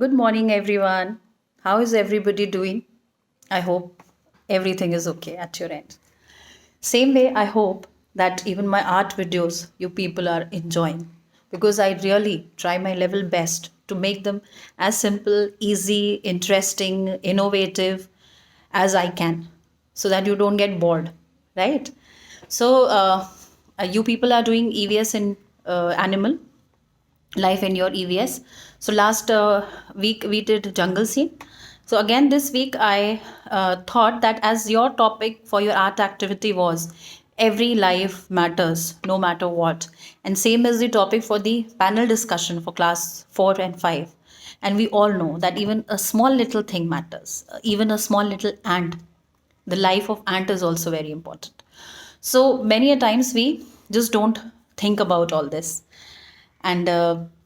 Good morning, everyone. How is everybody doing? I hope everything is okay at your end. Same way, I hope that even my art videos you people are enjoying because I really try my level best to make them as simple, easy, interesting, innovative as I can so that you don't get bored, right? So, you people are doing EVS in animal life in your EVS. So last week we did jungle scene. So again this week I thought that as your topic for your art activity was every life matters no matter what, and same as the topic for the panel discussion for class 4 and 5. And we all know that even a small little thing matters, even a small little ant, the life of ant is also very important. So many a times we just don't think about all this, and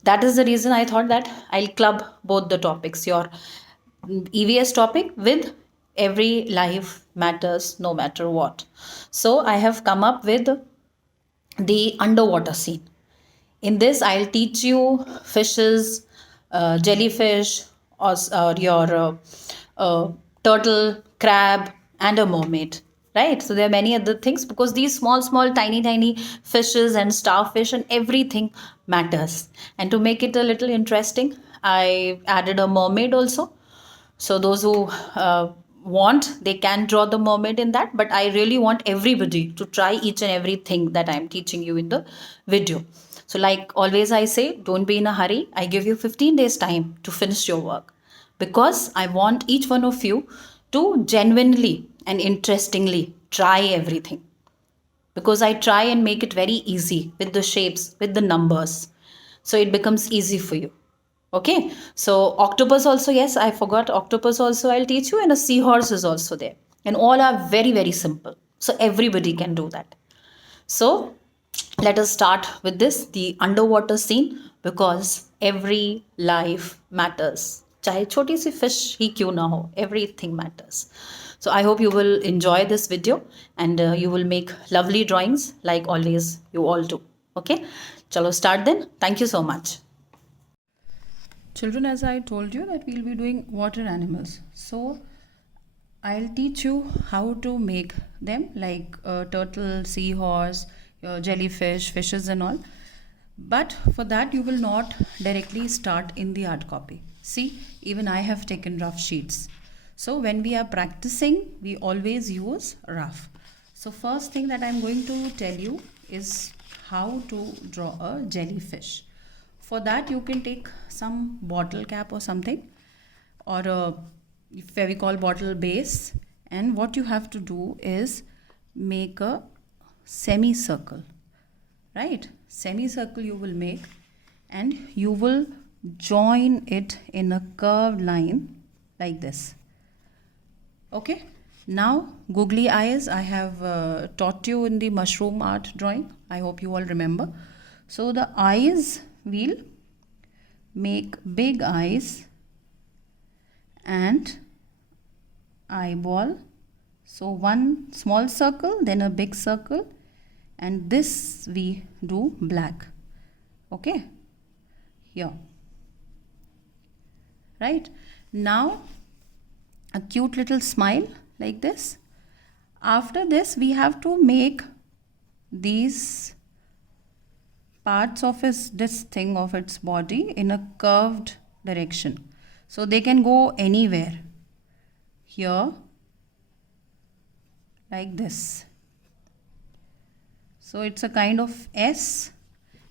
that is the reason I thought that I'll club both the topics, your EVS topic with every life matters no matter what. So I have come up with the underwater scene. In this, I'll teach you fishes, jellyfish, or your uh, turtle, crab, and a mermaid. Right? So there are many other things because these small, small, tiny, tiny fishes and starfish and everything matters. And to make it a little interesting, I added a mermaid also. So those who want, they can draw the mermaid in that, but I really want everybody to try each and everything that I'm teaching you in the video. So like always I say, don't be in a hurry. I give you 15 days time to finish your work because I want each one of you to genuinely and interestingly try everything, because I try and make it very easy with the shapes, with the numbers. So it becomes easy for you. Okay. So octopus also, yes, I forgot octopus also I'll teach you, and a seahorse is also there. And all are very, very simple. So everybody can do that. So let us start with this, the underwater scene, because every life matters. चाहे छोटी सी fish ही क्यों ना हो, everything matters. So I hope you will enjoy this video, and you will make lovely drawings like always you all do. Okay, chalo start then. Thank you so much. Children, as I told you that we'll be doing water animals. So I'll teach you how to make them like turtle, seahorse, jellyfish, fishes, and all. But for that, you will not directly start in the hard copy. See, even I have taken rough sheets. So when we are practicing, we always use rough. So first thing that I'm going to tell you is how to draw a jellyfish. For that, you can take some bottle cap or something, or a Fevicol bottle base, and what you have to do is make a semicircle, right? Semicircle you will make, and you will join it in a curved line like this. Okay. Now googly eyes I have taught you in the mushroom art drawing. I hope you all remember. So the eyes, we'll make big eyes and eyeball. So one small circle, then a big circle, and this we do black. Okay, here. Right, now a cute little smile like this. After this, we have to make these parts of this thing of its body in a curved direction. So they can go anywhere. Here, like this. So it's a kind of S,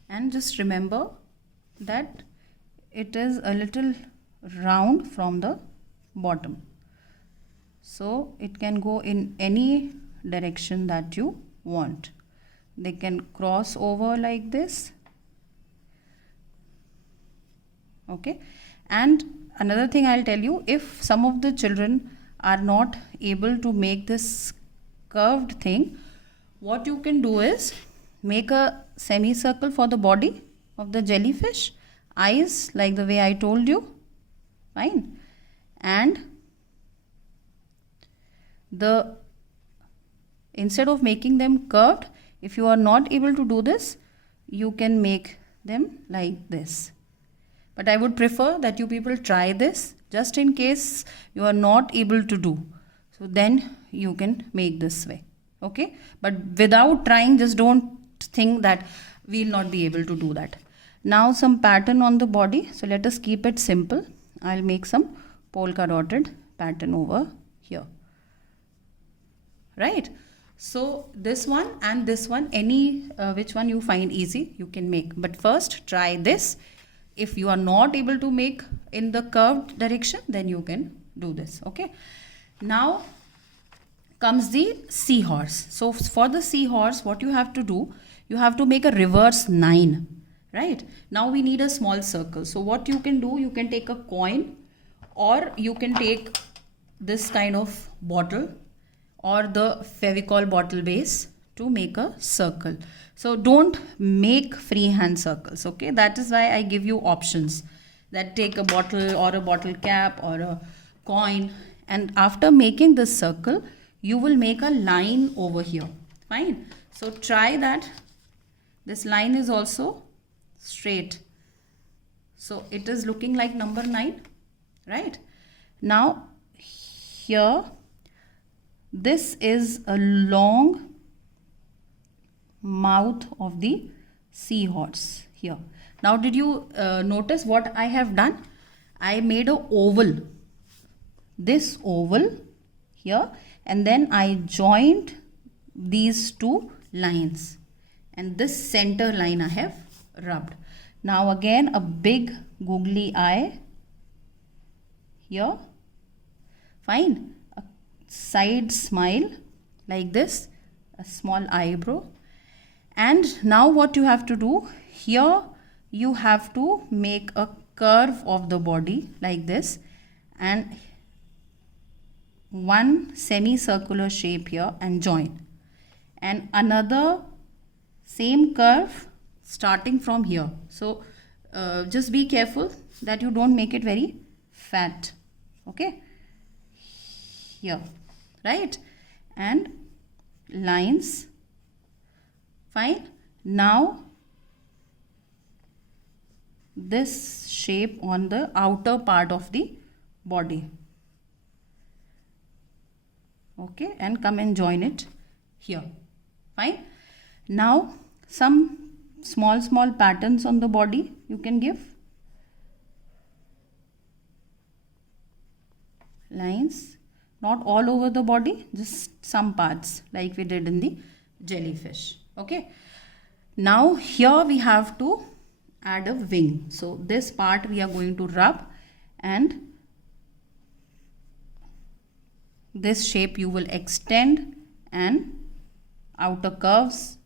and just remember that it is a little round from the bottom. So it can go in any direction that you want. They can cross over like this. Okay. And another thing I'll tell you, if some of the children are not able to make this curved thing, what you can do is make a semicircle for the body of the jellyfish, eyes like the way I told you, fine, and the instead of making them curved, if you are not able to do this, you can make them like this. but I would prefer that you people try this just in case you are not able to do. So then you can make this way. Okay, but without trying, just don't think that we'll not be able to do that. Now some pattern on the body. So let us keep it simple. I'll make some polka dotted pattern over here. Right? So this one and this one, any which one you find easy, you can make. But first try this. If you are not able to make in the curved direction, then you can do this. Okay. Now comes the seahorse. So for the seahorse, what you have to do, you have to make a reverse 9. Right? Now we need a small circle. So what you can do, you can take a coin, or you can take this kind of bottle or the Fevicol bottle base to make a circle. So don't make freehand circles. Okay, that is why I give you options, that take a bottle or a bottle cap or a coin, and after making this circle you will make a line over here. Fine. So try that. This line is also straight, so it is looking like number 9. Right? Now here, this is a long mouth of the seahorse here. Now did you notice what I have done? I made a oval, this oval here, and then I joined these two lines, and this center line I have rubbed. Now again a big googly eye here. Fine. A side smile like this, a small eyebrow. And now what you have to do, here you have to make a curve of the body like this, and one semicircular shape here and join, and another same curve starting from here. So just be careful that you don't make it very fat. Okay, here, right? And lines. Fine. Now this shape on the outer part of the body. Okay, and come and join it here. Fine. Now some small patterns on the body you can give. Lines, not all over the body, just some parts like we did in the jellyfish. Okay, now here we have to add a wing. So this part we are going to rub, and this shape you will extend and outer curves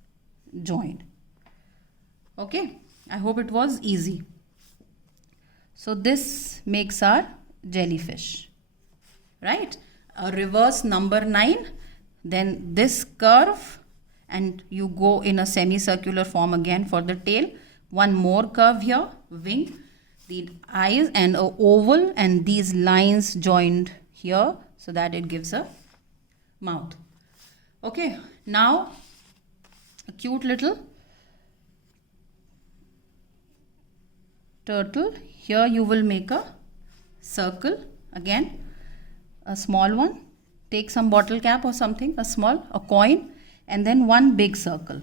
join. Okay, I hope it was easy. So this makes our jellyfish. Right? A reverse number 9, then this curve, and you go in a semicircular form again for the tail. One more curve here, wing, the eyes, and a oval, and these lines joined here so that it gives a mouth. Okay, now a cute little turtle. Here you will make a circle again, a small one. Take some bottle cap or something, a coin, and then one big circle.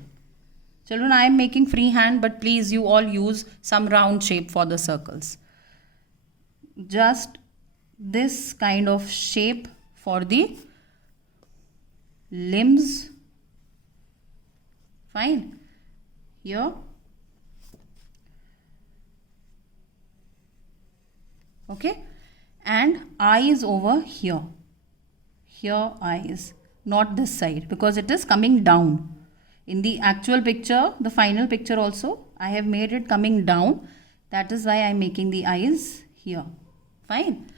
Children, I am making freehand, but please you all use some round shape for the circles. Just this kind of shape for the limbs. Fine. Here. Okay. And eyes over here. Here eyes, not this side, because it is coming down. In the actual picture, the final picture also, I have made it coming down. That is why I am making the eyes here. Fine.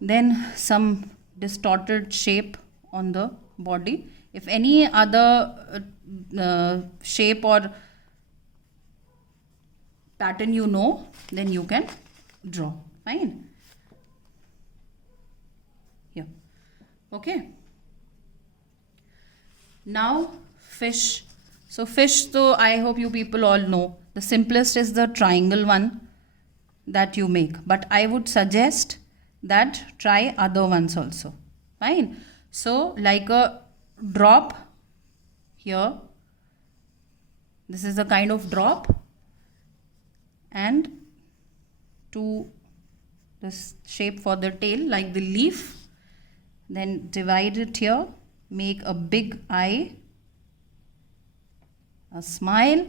Then some distorted shape on the body. If any other shape or pattern you know, then you can draw. Fine. Here. Okay. Now fish. So fish, so I hope you people all know. The simplest is the triangle one. that you make, but I would suggest that try other ones also. Fine. So like a drop here, this is a kind of drop, and to this shape for the tail like the leaf, then divide it here, make a big eye, a smile,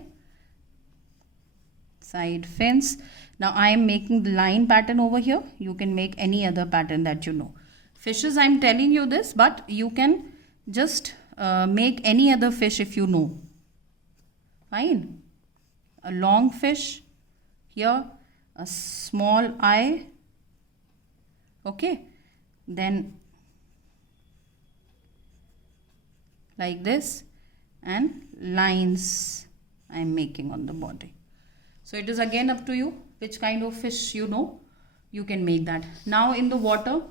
side fins. Now I am making the line pattern over here. You can make any other pattern that you know. Fishes, I am telling you this, but you can just make any other fish if you know. Fine. A long fish here, a small eye. Okay. Then like this, and lines I am making on the body. So it is again up to you which kind of fish you know, you can make that. Now in the water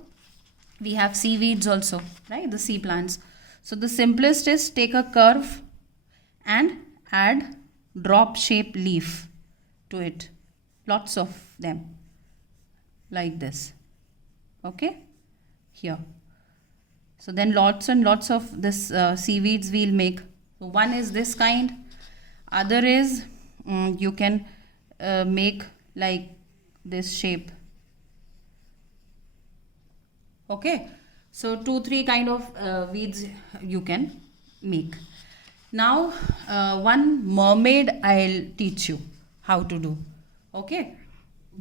we have seaweeds also, right? The sea plants. So the simplest is take a curve and add drop shape leaf to it. Lots of them like this. Okay, here. So then lots and lots of this seaweeds we'll make. So one is this kind, other is you can make like this shape. Okay, so 2-3 kind of weeds you can make. Now one mermaid I'll teach you how to do. Okay,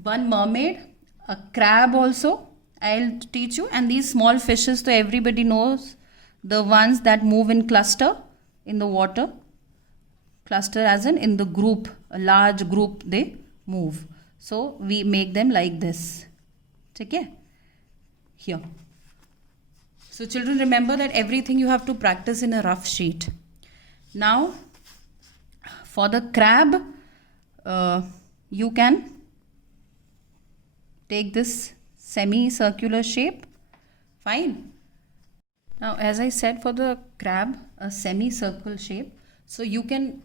one mermaid, a crab also I'll teach you, and these small fishes, so everybody knows the ones that move in cluster in the water. Cluster as in the group, a large group they move. So we make them like this. Okay? Here. So children, remember that everything you have to practice in a rough sheet. Now for the crab, you can take this semi-circular shape. Fine. Now as I said, for the crab, a semicircle shape. So you can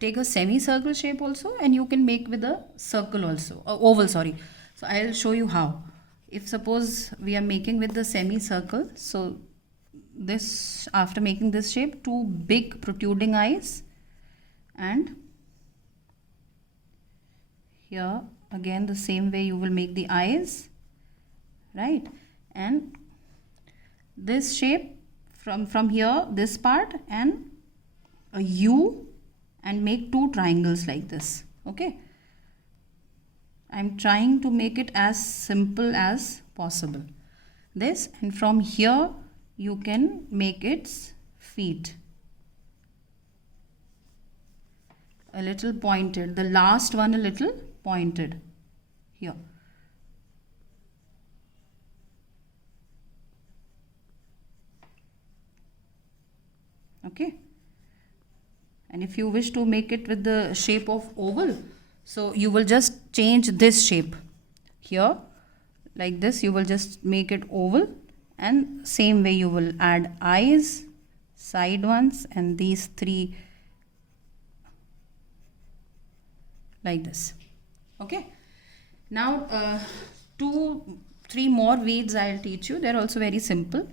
take a semicircle shape also, and you can make with a circle also, oval, sorry. So I'll show you how. If suppose we are making with the semicircle, so this, after making this shape, 2 big protruding eyes, and here again the same way you will make the eyes, right? And this shape from here, this part, and a U, and make 2 triangles like this. Okay, I'm trying to make it as simple as possible. This, and from here you can make its feet a little pointed, the last one a little pointed here. Okay, and if you wish to make it with the shape of oval, so you will just change this shape here like this. You will just make it oval, and same way you will add eyes, side ones, and these 3 like this. Okay, now 2-3 more weeds I'll teach you. They're also very simple.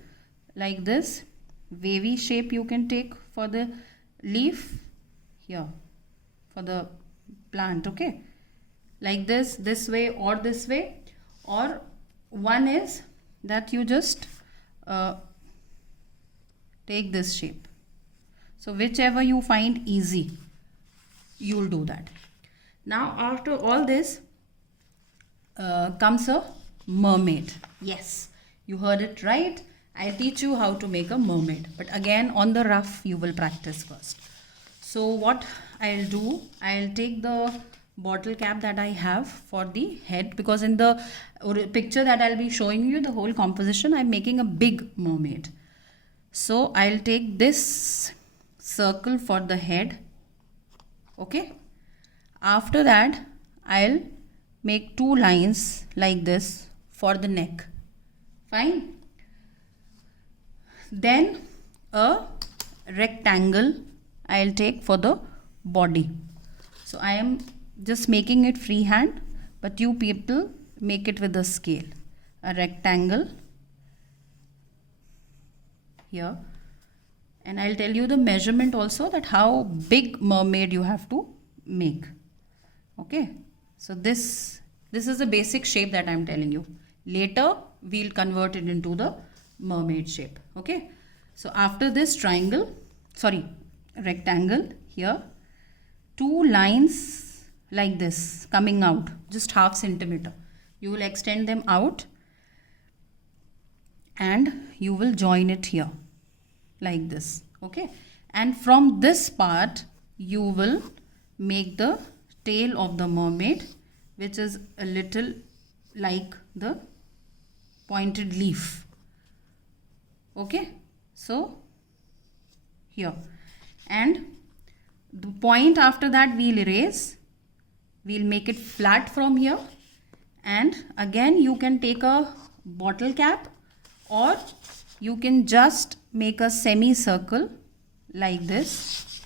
Like this wavy shape you can take for the leaf here, for the plant. Okay, like this way or this way, or one is that you just take this shape. So whichever you find easy, you'll do that. Now after all this comes a mermaid. Yes, you heard it right. I'll teach you how to make a mermaid, but again on the rough you will practice first. So what I'll do, I'll take the bottle cap that I have for the head, because in the picture that I'll be showing you the whole composition, I'm making a big mermaid. So I'll take this circle for the head. Okay, after that I'll make 2 lines like this for the neck. Fine. Then a rectangle I'll take for the body. So I am just making it freehand, but you people make it with a scale. A rectangle here, and I'll tell you the measurement also, that how big mermaid you have to make. Okay, so this is the basic shape that I'm telling you. Later we'll convert it into the mermaid shape. Okay, so after this rectangle here, 2 lines like this coming out, just half centimeter, you will extend them out and you will join it here like this. Okay, and from this part you will make the tail of the mermaid, which is a little like the pointed leaf. Okay, so here, and the point after that we'll erase, we'll make it flat from here, and again you can take a bottle cap, or you can just make a semicircle like this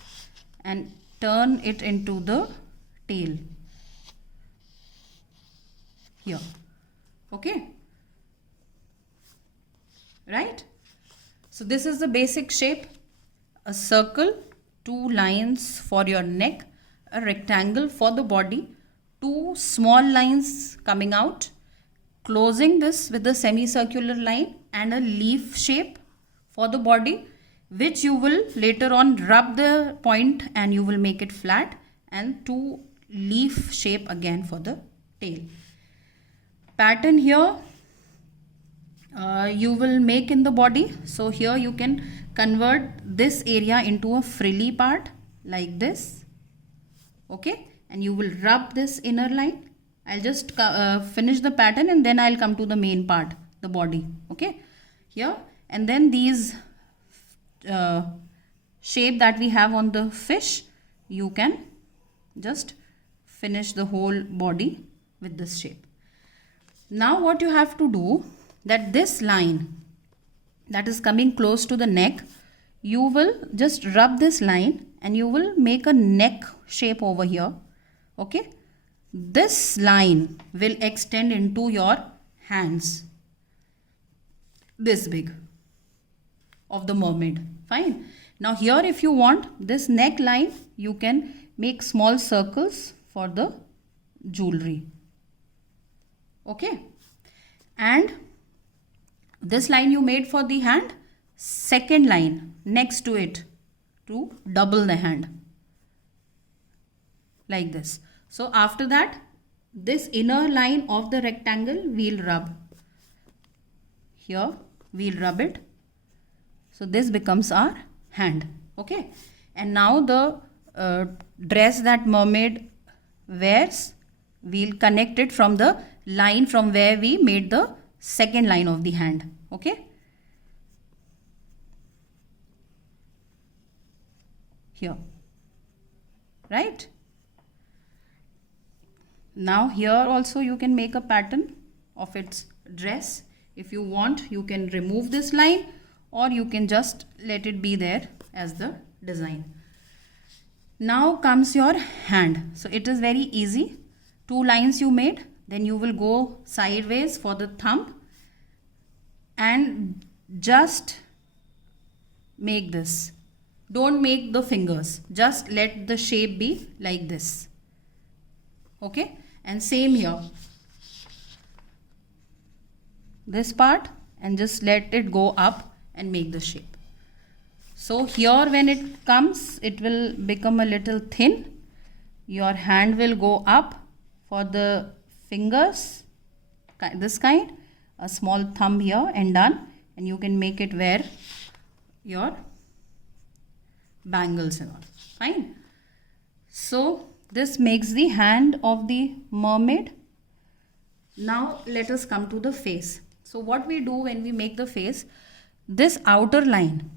and turn it into the tail here. Okay, right? So this is the basic shape: a circle, 2 lines for your neck, a rectangle for the body, 2 small lines coming out, closing this with a semicircular line, and a leaf shape for the body, which you will later on rub the point and you will make it flat, and 2 leaf shape again for the tail. Pattern here you will make in the body. So here you can convert this area into a frilly part like this. Okay, and you will rub this inner line. I'll just finish the pattern and then I'll come to the main part, the body. Okay, here, and then these shape that we have on the fish, you can just finish the whole body with this shape. Now what you have to do, that this line that is coming close to the neck, you will just rub this line and you will make a neck shape over here. Okay, this line will extend into your hands, this big, of the mermaid. Fine. Now here, if you want this neckline, you can make small circles for the jewelry. Okay, and this line you made for the hand, second line next to it to double the hand like this. So after that, this inner line of the rectangle we'll rub here, we'll rub it, so this becomes our hand. Okay, and now the dress that mermaid wears, we'll connect it from the line from where we made the second line of the hand. Okay, here, right? Now here also you can make a pattern of its dress. If you want, you can remove this line, or you can just let it be there as the design. Now comes your hand. So it is very easy. 2 lines you made, then you will go sideways for the thumb and just make this. Don't make the fingers, just let the shape be like this. Okay, and same here, this part, and just let it go up and make the shape. So here when it comes, it will become a little thin. Your hand will go up for the fingers, this kind, a small thumb here, and done. And you can make it wear your bangles and all. Fine. So this makes the hand of the mermaid. Now let us come to the face. So what we do when we make the face, this outer line,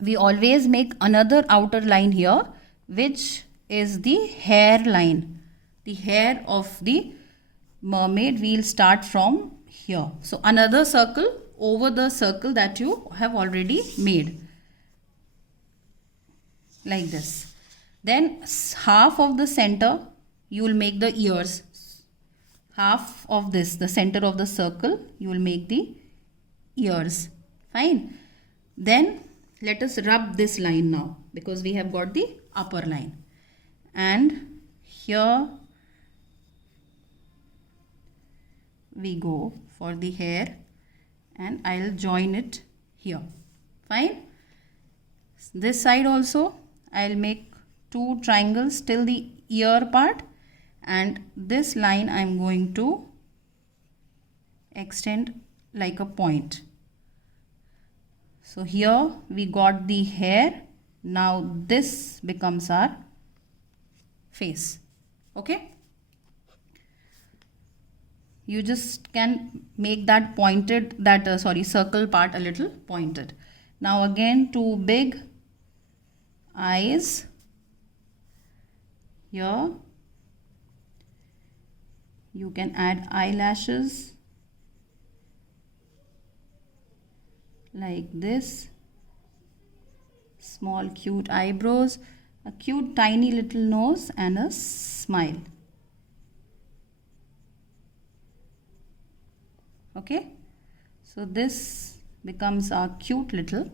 we always make another outer line here, which is the hair line. The hair of the mermaid, we'll start from here. So another circle over the circle that you have already made, like this. Then half of the center you will make the ears. half of this, the center of the circle, you will make the ears. Fine. Then let us rub this line now, because we have got the upper line. And here we go for the hair, and I'll join it here. Fine. This side also I'll make 2 triangles till the ear part, and this line I'm going to extend like a point. So here we got the hair. Now this becomes our face. Okay. You just can make that pointed, circle part a little pointed. Now again 2 big eyes here. You can add eyelashes like this, small cute eyebrows, a cute tiny little nose, and a smile. Okay, so this becomes our cute little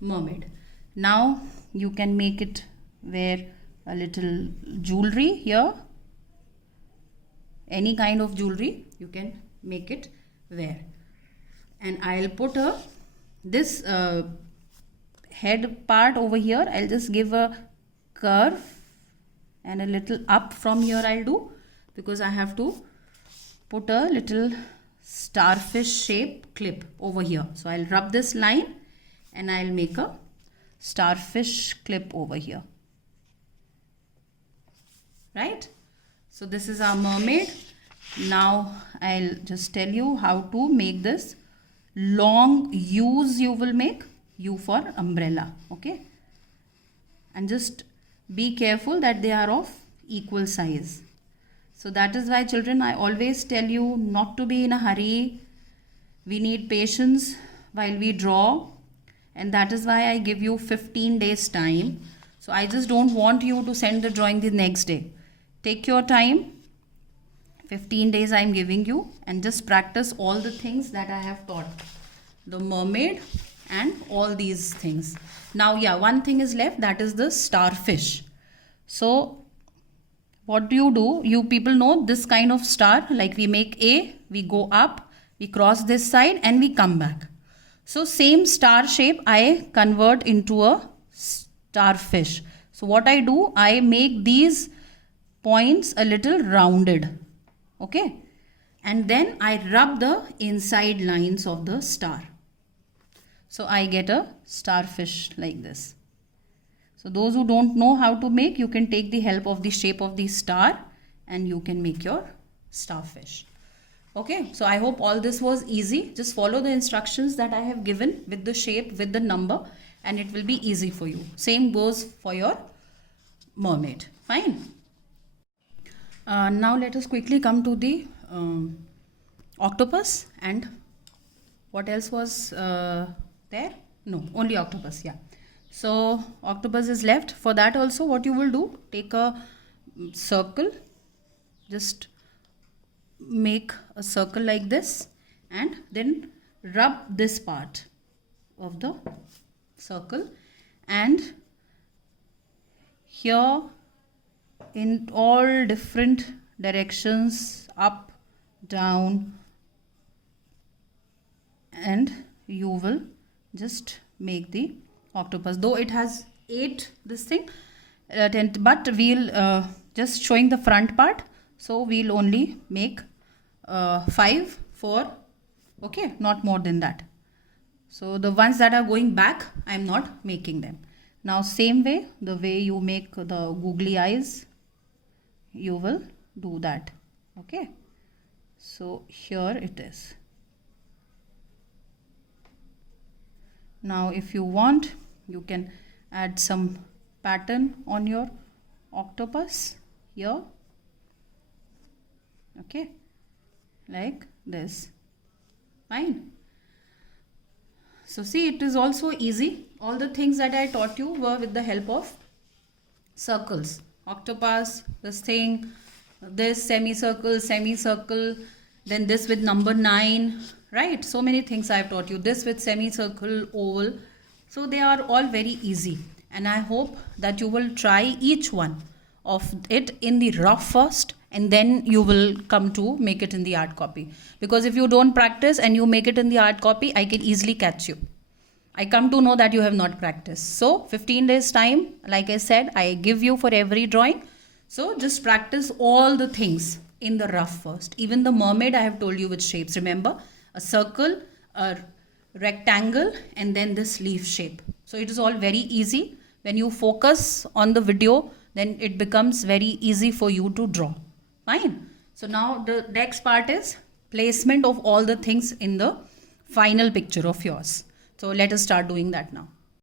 mermaid. Now you can make it wear a little jewelry here. Any kind of jewelry you can make it wear. And I'll put this head part over here. I'll just give a curve and a little up from here I'll do, because I have to put a little starfish shape clip over here. So I'll rub this line and I'll make a starfish clip over here. Right? So this is our mermaid. Now I'll just tell you how to make this. Long U's you will make. U for umbrella. Okay? And just be careful that they are of equal size. So that is why, children, I always tell you not to be in a hurry. We need patience while we draw, and that is why I give you 15 days time. So I just don't want you to send the drawing the next day. Take your time. 15 days I am giving you, and just practice all the things that I have taught. The mermaid and all these things. Now, yeah, one thing is left, that is the starfish. So what do? You people know this kind of star, like we make A, we go up, we cross this side and we come back. So same star shape I convert into a starfish. So what I do, I make these points a little rounded. Okay. And then I rub the inside lines of the star. So I get a starfish like this. So those who don't know how to make, you can take the help of the shape of the star and you can make your starfish. Okay, so I hope all this was easy. Just follow the instructions that I have given with the shape, with the number, and it will be easy for you. Same goes for your mermaid. Fine. Now let us quickly come to the octopus. And what else was there? No, only octopus. Yeah. So octopus is left. For that also, what you will do, take a circle, just make a circle like this, and then rub this part of the circle, and here in all different directions, up, down, and you will just make the octopus. Though it has 8 this thing, but we'll just showing the front part, so we'll only make 5 for, okay, not more than that. So the ones that are going back, I'm not making them. Now same way, the way you make the googly eyes, you will do that. Okay, so here it is. Now if you want, you can add some pattern on your octopus here. Okay, like this. Fine. So see, it is also easy. All the things that I taught you were with the help of circles. Octopus, this thing, this semicircle, semicircle, then this with number 9, right? So many things I've taught you. This with semicircle, oval. So they are all very easy. And I hope that you will try each one of it in the rough first, and then you will come to make it in the art copy. Because if you don't practice and you make it in the art copy, I can easily catch you. I come to know that you have not practiced. So 15 days time, like I said, I give you for every drawing. So just practice all the things in the rough first. Even the mermaid, I have told you which shapes. Remember, a circle, a rectangle, and then this leaf shape. So it is all very easy. When you focus on the video, then it becomes very easy for you to draw. Fine. So now the next part is placement of all the things in the final picture of yours. So let us start doing that now.